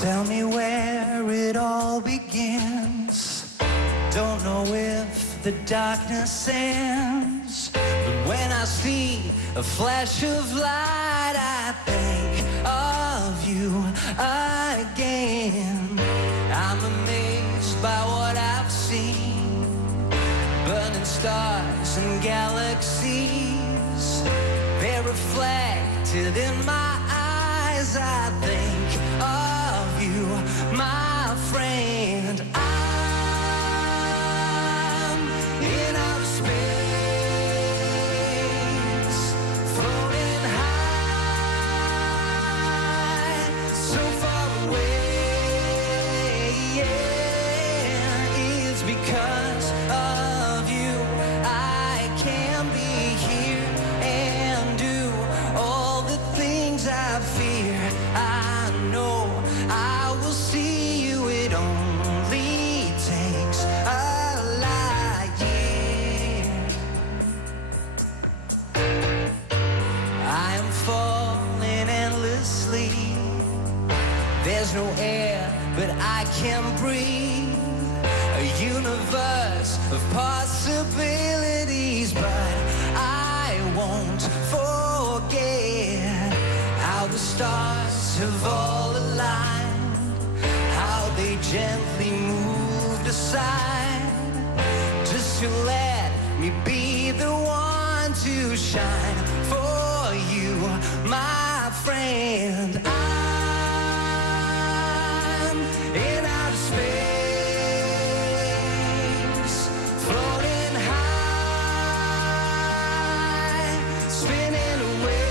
Tell me where it all begins. Don't know if the darkness ends, but when I see a flash of light, I think of you again. I'm amazed by what I've seen, burning stars and galaxies. They're reflected in my eyes. I think of you, my friend. I'm in outer space, floating high, so far away. Yeah, it's because of you I can be here and do all the things I fear. I know I will see you. It only takes a light year. I am falling endlessly. There's no air, but I can breathe. A universe of possibilities, but I won't forget how the stars have all aligned, how they gently moved aside, just to let me be the one to shine for you, my friend. I'm in outer space, floating high, spinning away.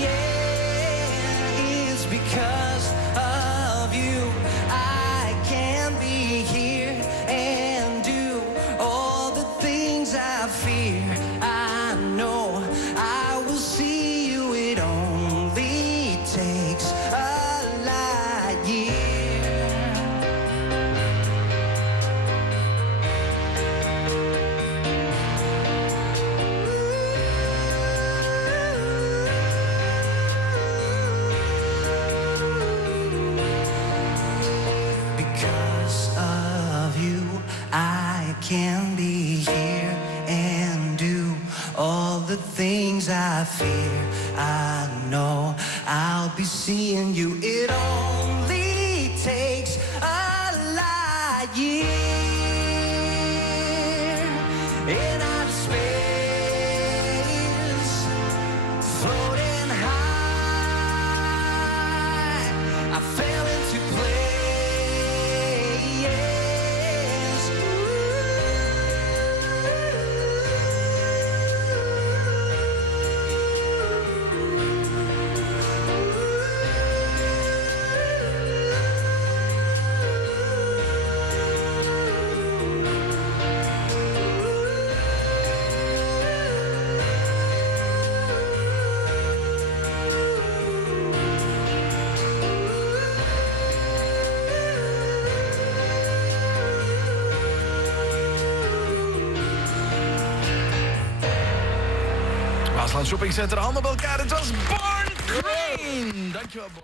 Yeah, it's because of you I can be here and do all the things I fear. I know I will see you. It only takes a light year. Because of you I can be here and do all the things I fear. I know I'll be seeing you. It only takes a light year. In outer space, floating high, I fell into place. Waasland Shoppingcenter, handen bij elkaar. Het was Born Green. Dankjewel, Born.